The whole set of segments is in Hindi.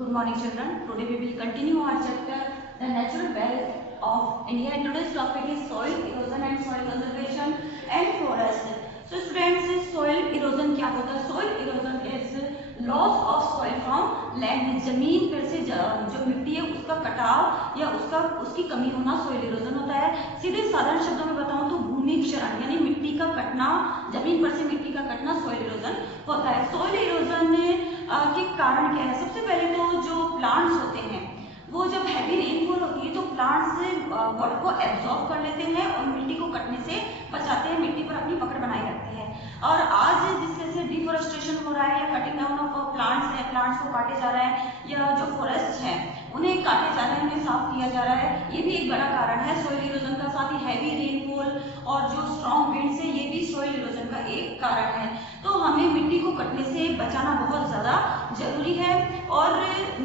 Good morning, children. Today we will continue our chapter, The Natural Wealth of India. And today's topic is soil erosion and soil conservation and forest. So, students, soil erosion क्या होता है? Soil erosion is loss of soil from land. जमीन पर से जो मिट्टी है उसका कटाव या उसकी कमी होना soil erosion होता है. सीधे साधारण शब्दों में बताऊं तो भूमि क्षरण यानी मिट्टी का कटना, जमीन पर से मिट्टी का कटना soil erosion होता है. soil erosion के कारण क्या है? सबसे पहले तो जो प्लांट्स होते हैं वो जब हैवी रेनफॉल होती है तो प्लांट्स वाटर को एब्जॉर्ब कर लेते हैं और मिट्टी को कटने से बचाते हैं, मिट्टी पर अपनी पकड़ बनाए रखते हैं. और आज जिस तरह से डिफोरेस्टेशन हो रहा है या कटिंग डाउन ऑफ प्लांट्स है, प्लांट्स को काटे जा रहा है या जो फॉरेस्ट है उन्हें काटे जा रहे हैं, उन्हें साफ किया जा रहा है, ये भी एक बड़ा कारण है सोइल इरोजन का. साथ ही हैवी रेनफॉल और जो स्ट्रॉन्ग विंड्स है ये भी सोइल इरोजन का एक कारण है. तो हमें मिट्टी को कटने से बचाना बहुत ज्यादा जरूरी है. और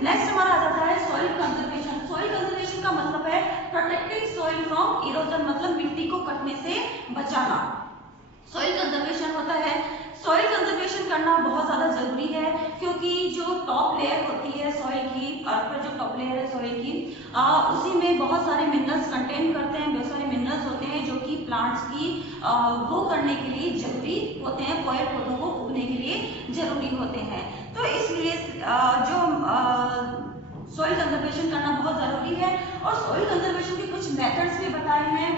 नेक्स्ट हमारा आ जाता है सॉइल कंजर्वेशन. सॉइल कंजर्वेशन का मतलब है प्रोटेक्टिंग सॉइल फ्रॉम इरोजन, मतलब मिट्टी को कटने से बचाना. सॉइल कंजर्वेशन होता है. सॉइल कंजर्वेशन करना बहुत ज्यादा जरूरी है क्योंकि जो टॉप लेयर होती है सॉइल की, अर्थ पर जो टॉप लेयर है सॉइल की, उसी में बहुत सारे मिनरल्स कंटेन करते हैं, बहुत सारे मिनरल्स होते हैं जो कि प्लांट्स की ग्रो करने के लिए जरूरी होते हैं, पेड़ पौधों को उगने के लिए जरूरी होते हैं. तो इसलिए जो सॉइल कंजर्वेशन करना बहुत जरूरी है. और सॉइल कंजर्वेशन के कुछ मेथड्स भी बताए हैं,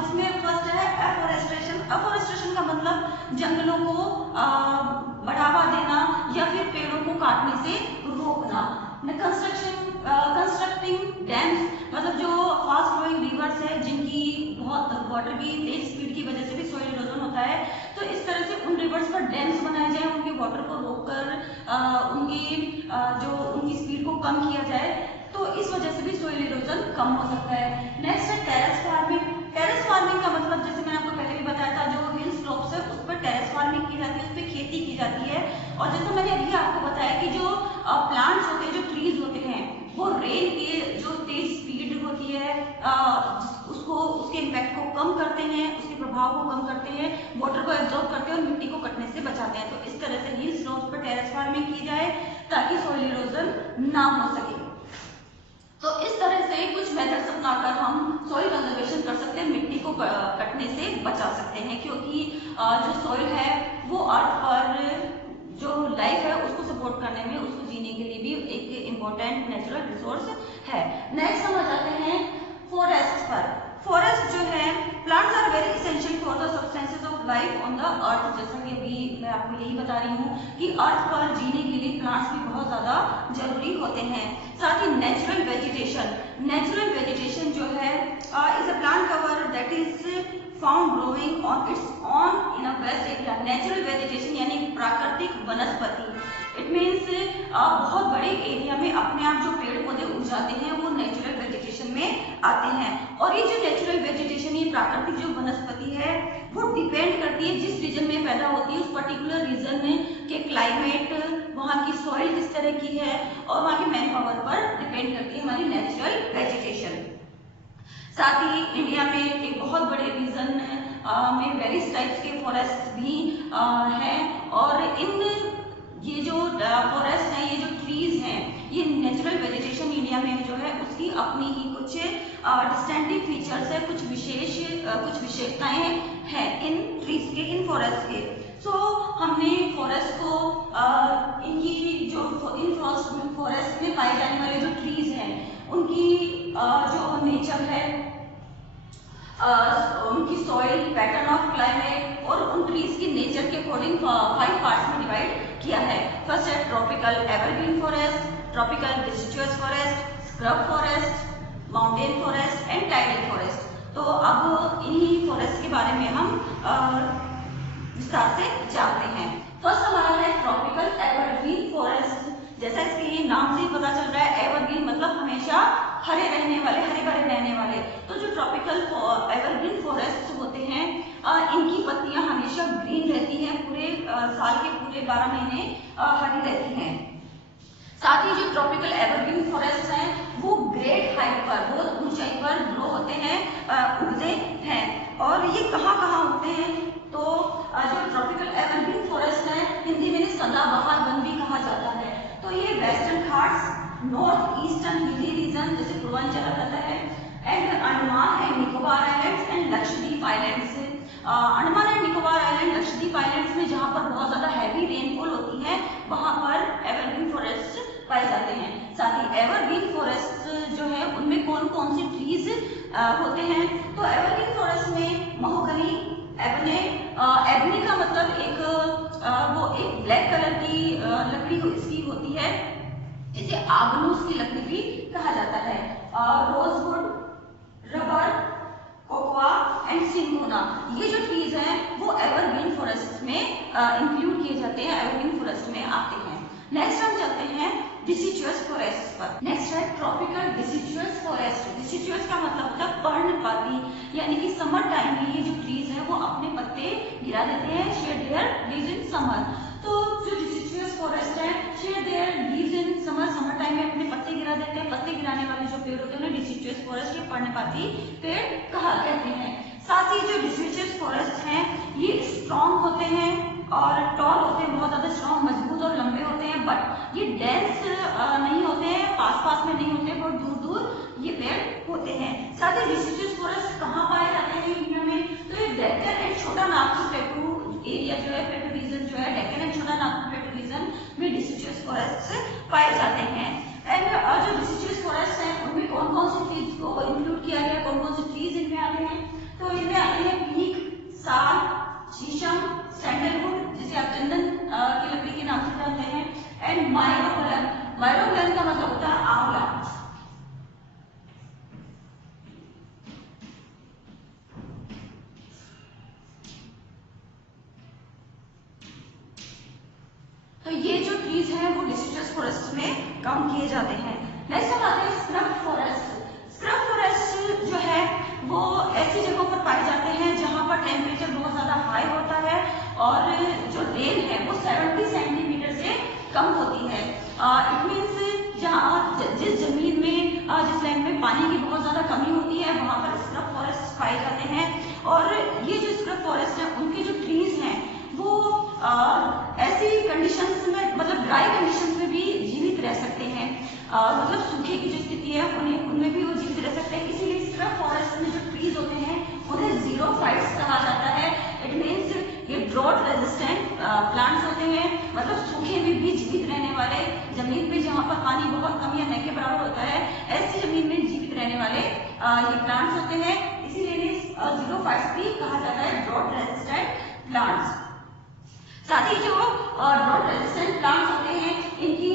जिसमें फर्स्ट है एफोरेस्टेशन. एफोरेस्टेशन का मतलब जंगलों को बढ़ावा देना या फिर पेड़ों को काटने से रोकना. कंस्ट्रक्टिंग डैम्स, मतलब जो फास्ट फ्लोइंग रिवर्स है जिनकी बहुत वाटर की तेज स्पीड की वजह से भी सॉइल इरोजन होता है, तो इस तरह से उन रिवर्स पर डैम्स बनाए जाए, उनके वाटर को रोककर उनकी स्पीड को कम किया जाए, तो इस वजह से भी सॉइल इरोजन कम हो सकता है. नेक्स्ट है टेरेस फार्मिंग. टेरेस फार्मिंग का मतलब जैसे मैंने आपको पहले भी बताया था, जो हिल स्लोप्स है उस पर टेरेस फार्मिंग की जाती है, उस पर खेती की जाती है. और जैसे मैंने अभी आपको बताया कि जो प्लांट्स होते हैं, जो ट्रीज होते हैं, वो रेन की जो तेज स्पीड होती है उसके इम्पैक्ट को कम करते हैं, उसके प्रभाव को कम करते हैं, वाटर को एब्जॉर्ब करते हैं और मिट्टी को कटने से बचाते हैं. तो इस तरह से हिल स्लोप्स पर टेरेस फार्मिंग की जाए ताकि सॉइल इरोजन ना हो सके. तो इस तरह से कुछ मेथड्स अपनाकर हम सॉइल कंजर्वेशन कर सकते हैं, मिट्टी को कटने से बचा सकते हैं, क्योंकि जो सॉइल है वो अर्थ पर जो लाइफ है उसको सपोर्ट करने में, उसको जीने के लिए भी एक इम्पोर्टेंट नेचुरल रिसोर्स है. नेक्स्ट हम आ जाते हैं फॉरेस्ट पर. फॉरेस्ट जो है, plants are very essential for the substances of life on the earth. जैसा कि अभी मैं आपको यही बता रही हूँ कि अर्थ पर जीने के लिए प्लांट्स भी बहुत ज्यादा जरूरी होते हैं. साथ ही नेचुरल वेजिटेशन. नेचुरल वेजिटेशन जो है is a plant cover that is found growing on its on in a waste area. Natural vegetation यानी प्राकृतिक वनस्पति. इट मीन्स बहुत बड़े एरिया में अपने आप जो पेड़ पौधे उग जाते हैं वो नेचुरल वेजिटेशन में आते हैं. और ये जो नेचुरल वेजिटेशन, ये प्राकृतिक जो वनस्पति है वो डिपेंड करती है जिस रीजन में पैदा होती है, उस पर्टिकुलर रीजन के क्लाइमेट, वहाँ की सॉइल किस तरह की है और वहाँ की मैन पावर पर डिपेंड करती है हमारी नेचुरल वेजिटेशन. साथ ही इंडिया में एक बहुत बड़े रीजन में वेरियस टाइप्स के फॉरेस्ट भी हैं. और ये जो फॉरेस्ट हैं, ये जो ट्रीज हैं, ये नेचुरल वेजिटेशन इंडिया में जो है उसकी अपनी ही कुछ डिस्टिंक्टिव फीचर्स है, कुछ विशेषताएं हैं इन ट्रीज के, इन फॉरेस्ट के. सो हमने फॉरेस्ट को इनकी जो इन फॉरेस्ट में पाए जाने वाले जो ट्रीज हैं उनकी जो नेचर है, उनकी सॉइल, पैटर्न ऑफ क्लाइमेट और उन ट्रीज की नेचर के अकॉर्डिंग 5 पार्ट्स में डिवाइड किया है. फर्स्ट है tropical evergreen forest, tropical deciduous forest, scrub forest, mountain forest and tidal forest. तो अब इन्हीं फॉरेस्ट के बारे में हम विस्तार से जानते हैं. फर्स्ट हमारा है ट्रॉपिकल एवरग्रीन फॉरेस्ट. जैसा इसके नाम से ही पता चल रहा है, एवरग्रीन मतलब हमेशा हरे रहने वाले, हरे भरे रहने वाले. तो जो ट्रॉपिकल एवरग्रीन फॉरेस्ट होते हैं, इनकी पत्तियां हमेशा ग्रीन रहती हैं, पूरे साल के पूरे 12 महीने हरी रहती हैं. साथ ही जो ट्रॉपिकल एवरग्रीन फॉरेस्ट हैं वो ग्रेट हाइट पर, बहुत ऊंचाई पर ग्रो होते हैं, उगते हैं. और ये कहाँ कहाँ उगते हैं? तो जो ट्रॉपिकल एवरग्रीन फॉरेस्ट है हिंदी में सदाबहार वन भी कहा जाता है. तो ये western Ghats, north eastern hilly region जैसे पूर्वांचल आ जाता है, and Andaman and Nicobar islands and Lakshadweep islands. Andaman and Nicobar island, Lakshadweep islands में जहाँ पर बहुत ज्यादा हैवी रेनफॉल होती है वहां पर एवरग्रीन फॉरेस्ट पाए जाते हैं। साथ ही एवरग्रीन फॉरेस्ट जो है उनमें कौन कौन सी ट्रीज होते हैं, तो एवरग्रीन फॉरेस्ट में महोगनी, एबने, एबनी का मतलब एक वो एक ब्लैक कलर की लकड़ी इसकी होती है, इसे आगनूस की लकड़ी भी कहा जाता है। रोजवुड, रबर, कोकोआ एंड सिंगोना, ये जो ट्रीज हैं वो एवरग्रीन फॉरेस्ट में इंक्लूड किए जाते हैं, एवरग्रीन फॉरेस्ट में आते हैं। नेक्स्ट हम चलते हैं डिसिडुअस फॉरेस्ट पर। नेक्स्ट है ट्रॉपिकल डिसिडुअस फॉरेस्ट। डिसिडुअस का मतलब होता है पर्णपाती, यानी कि समर टाइम में ये जो ट्रीज है वो अपने पत्ते गिरा देते हैं, shade there leaves in summer. तो जो डिसिडुअस फॉरेस्ट है, shade there leaves in summer, summer time में अपने पत्ते गिरा देते हैं। पत्ते गिराने वाले जो पेड़ होते हैं उन्हें डिसिडुअस फॉरेस्ट या पर्णपाती पेड़ कहा कहते हैं। साथ ही जो डिसिडुअस फॉरेस्ट हैं ये स्ट्रॉन्ग होते हैं और टॉल होते हैं, बहुत ज्यादा स्ट्रॉन्ग, मजबूत और लंबे होते हैं, बट ये डेंस नहीं होते हैं, पास पास में नहीं होते, बहुत दूर दूर ये पेड़ होते हैं। साथ ही डिसिडुअस फॉरेस्ट कहाँ पाए जाते हैं इंडिया में, तो ये डेक्कन एंड छोटा नागपुर प्लेटू एरिया जो है, प्लेटू रीजन जो है, डेक्कन एंड छोटा नागपुर प्लेटू रीजन में डिसिडुअस फॉरेस्ट पाए जाते हैं। एंड जो डिसिडुअस फॉरेस्ट है उनमें कौन कौन सी ट्रीज को इंक्लूड किया गया, कौन कौन सी ट्रीज इनमें आते हैं, तो इनमें आते हैं पीक, साल, शीशम, सैंडलवुड जिसे आप चंदन की लकड़ी के नाम से जानते हैं, एंड मायरोग्लन। मायरोग्लन का मतलब होता है आंवला। तो ये जो ट्रीज हैं वो डिसिडुअस फॉरेस्ट में काउंट किए जाते हैं। नेक्स्ट हम आते हैं स्क्रब फॉरेस्ट। स्क्रब फॉरेस्ट जो है वो ऐसी जगहों पर पाए जाते हैं जहां पर टेम्परेचर बहुत ज्यादा हाई होता है और जो रेन है वो 70 सेंटीमीटर से कम होती है। इट मीन्स जहाँ जिस जमीन में जिस लैंड में पानी की बहुत ज्यादा कमी होती है वहां पर स्क्रब फॉरेस्ट पाए जाते हैं। और ये जो स्क्रब फॉरेस्ट है उनके जो ट्रीज हैं वो ऐसी कंडीशंस में, मतलब ड्राई कंडीशंस में भी जीवित रह सकते हैं, मतलब सूखे की जो स्थिति है उनमें भी वो जीवित रह सकते हैं। इसीलिए स्क्रब फॉरेस्ट में जो ट्रीज होते हैं उन्हें ज़ीरोफाइट्स कहा जाता है। इट मीन्स ये ड्रॉट रेजिस्टेंट प्लांट्स होते हैं, मतलब सूखे में भी जीवित रहने वाले, जमीन पे जहाँ पर पानी बहुत कम या न के बराबर होता है ऐसी जमीन में जीवित रहने वाले ये प्लांट्स होते हैं, इसीलिए इन्हें ज़ीरोफाइट्स भी कहा जाता है, ड्रॉट रेजिस्टेंट प्लांट्स। साथ ही जो ड्रॉट रेजिस्टेंट प्लांट्स होते हैं इनकी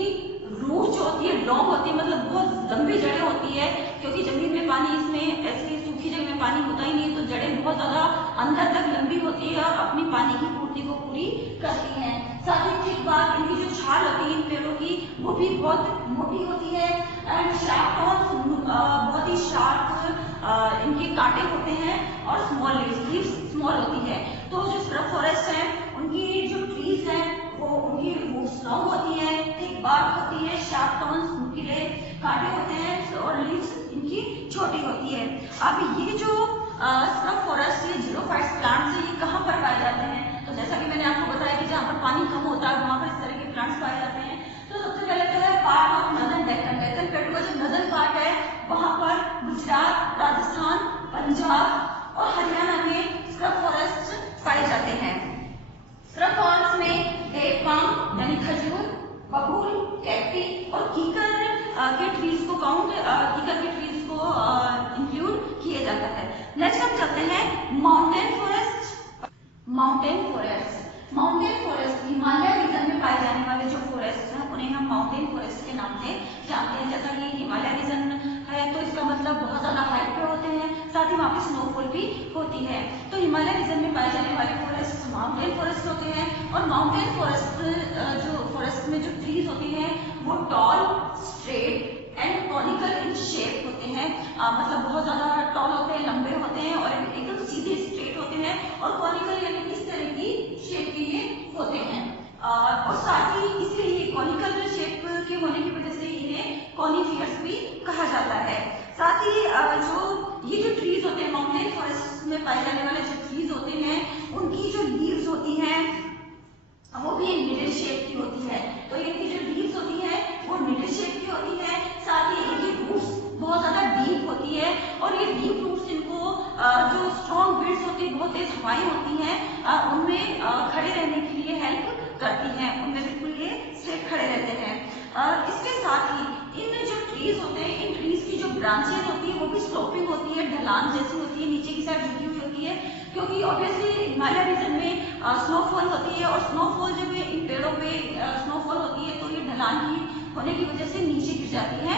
रूट जो होती है लॉन्ग होती है, मतलब बहुत लंबी जड़ें होती है, क्योंकि जमीन में पानी, इसमें ऐसी सूखी जगह में पानी होता ही नहीं, तो जड़ें बहुत ज्यादा अंदर तक लंबी होती है और अपनी पानी की पूर्ति को पूरी करती हैं। साथ ही ठीक बात, इनकी जो छाल होती है इन पेड़ों की वो भी बहुत मोटी होती है, एंड शार्प बहुत ही शार्प इनके कांटे होते हैं, और स्मॉल लीव्स स्मॉल होती है। तो जो स्क्रब फॉरेस्ट है उनकी जो ट्रीज है वो उनकी वो स्ट्रॉन्ग होती है, थिक बार्क होती है, शार्प टॉन्स, नुकीले कांटे होते हैं और लीव्स इनकी छोटी होती है। अब ये जो स्क्रब फॉरेस्ट, ये ज़ीरोफाइट्स प्लांट्स है, ये कहाँ पर पाए जाते हैं, तो जैसा कि मैंने आपको बताया कि जहाँ पर पानी कम होता है वहाँ पर इस तरह के प्लांट्स पाए जाते हैं। तो सबसे पहले तो है part of northern Deccan. Deccan प्लेटू का जो नदर्न पार्ट है वहाँ पर गुजरात, राजस्थान, पंजाब और हरियाणा में स्क्रब फॉरेस्ट पाए जाते हैं। स्क्रब फॉरेस्ट में डेक पाम यानी खजूर, बबूल, कैक्टी और कीकर के ट्रीज को कीकर के ट्रीज को इंक्लूड किया जाता है। नेक्स्ट हम चलते हैं mountain forest. Mountain forest Himalaya region में पाए जाने वाले जो फॉरेस्ट हैं उन्हें हम माउंटेन फॉरेस्ट के नाम से जानते हैं। जैसा कि हिमालय रीजन है तो इसका मतलब बहुत ज्यादा हाइट पे होते हैं, साथ ही वहाँ पे स्नोफॉल भी होती है। तो हिमालय रीजन में पाए जाने वाले फॉरेस्ट माउंटेन फॉरेस्ट होते हैं, और माउंटेन फॉरेस्ट में जो ट्रीज होती हैं वो tall, straight and conical in shape होते हैं, मतलब बहुत ज्यादा टॉल होते हैं, लंबे होते हैं और एकदम सीधे स्ट्रेट होते हैं, और कॉनिकल यानी इस तरह की शेप के ये होते हैं। और साथ ही इसलिए ये कॉनिकल शेप के होने की वजह से इन्हें कॉनिफियर्स भी कहा जाता है। साथ ही जो ये जो ट्रीज होते हैं माउंटेन फॉरेस्ट में पाए जाने वाले जो ट्रीज होते हैं उनकी जो लीव्स होती हैं वो भी निडल शेप की होती है। तो इनकी जो लीव्स होती है वो निडल शेप की होती है, जो स्ट्रॉन्ग विंड्स होती है, बहुत तेज हवाएं होती हैं, उनमें खड़े रहने के लिए हेल्प करती हैं, उनमें बिल्कुल ये स्ट्रेट खड़े रहते हैं। इसके साथ ही इन जो ट्रीज होते हैं, इन ट्रीज की जो ब्रांचेज होती है वो भी स्लोपिंग होती है, ढलान जैसी होती है, नीचे की साइड झुकी हुई होती है, क्योंकि ऑब्वियसली हिमालय रीजन में स्नोफॉल होती है, और स्नोफॉल जब इन पेड़ों पे स्नोफॉल होती है तो ये ढलान की होने की वजह से नीचे गिर जाती है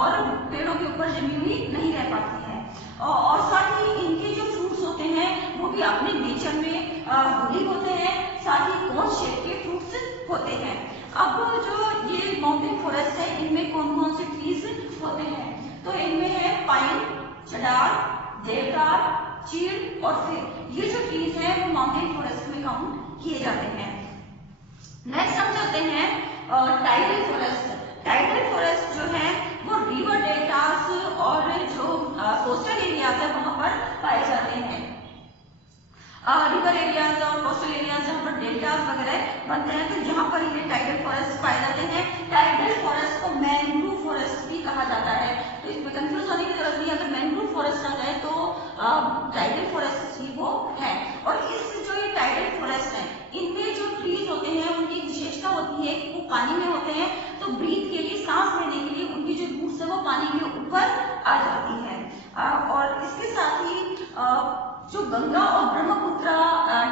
और पेड़ों के ऊपर जमी हुई नहीं रह पाती है। और साथ ही इनके जो फ्रूट्स होते हैं वो भी अपने नेचर में वुडी होते हैं, साथ ही कोन शेप के फ्रूट्स होते हैं। अब जो ये माउंटेन फॉरेस्ट है, इनमें कौन कौन से ट्रीज होते हैं, तो इनमें है पाइन, चढ़ार, देवदार, चीड़ और फिर ये जो ट्रीज है वो माउंटेन फॉरेस्ट में काउंट किए जाते हैं। नेक्स्ट हम चलते हैं टाइडल फॉरेस्ट। टाइडल फॉरेस्ट जो है वो रिवर डेल्टास और जो कोस्टल एरियाज है वहां पर पाए जाते हैं। रिवर एरियाज और कोस्टल एरियाज जहाँ पर डेल्टास वगैरह बनते हैं, तो जहाँ पर ये टाइडल फॉरेस्ट पाए जाते हैं। टाइडल फॉरेस्ट को मैंग्रोव फॉरेस्ट भी कहा जाता है, तो इसमें कंफ्यूज होने की जरूरत नहीं है। अगर मैंग्रोव फॉरेस्ट आ जाए तो टाइडल फॉरेस्ट ही वो है। और इस जो ये टाइडल फॉरेस्ट है, इनमें जो ट्रीज होते हैं उनकी विशेषता होती है कि वो पानी में होते हैं, तो ब्रीथ के लिए, सांस लेने के लिए उनकी जो रूट्स है वो पानी के ऊपर आ जाती है। और इसके साथ ही जो गंगा और ब्रह्मपुत्र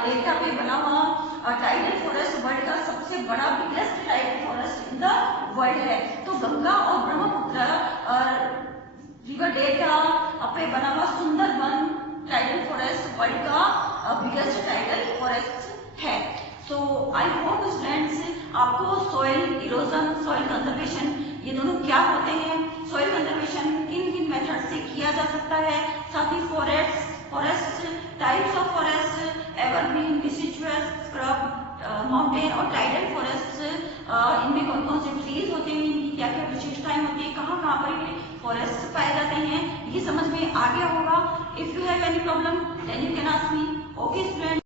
डेल्टा पे बना हुआ टाइडल फॉरेस्ट वर्ल्ड का सबसे बड़ा biggest tidal forest in the world है। तो गंगा और ब्रह्मपुत्र रिवर डेल्टा पे बना हुआ सुंदरबन टाइडल फॉरेस्ट वर्ल्ड का बिगेस्ट टाइडल फॉरेस्ट है। सो आई होप स्टूडेंट्स आपको सॉइल इरोजन, सॉइल कंजर्वेशन ये दोनों क्या होते हैं, सॉइल कंजर्वेशन किन किन मेथड से किया जा सकता है, साथ ही forest types of forest, evergreen, deciduous, scrub, mountain और टाइडल फॉरेस्ट, इनमें कौन कौन से ट्रीज होते हैं, इनकी क्या क्या विशेषताएं होती है, कहाँ कहाँ पर ये फॉरेस्ट पाए जाते हैं, ये समझ में आ गया होगा। If you have any problem then you can ask me. Okay student.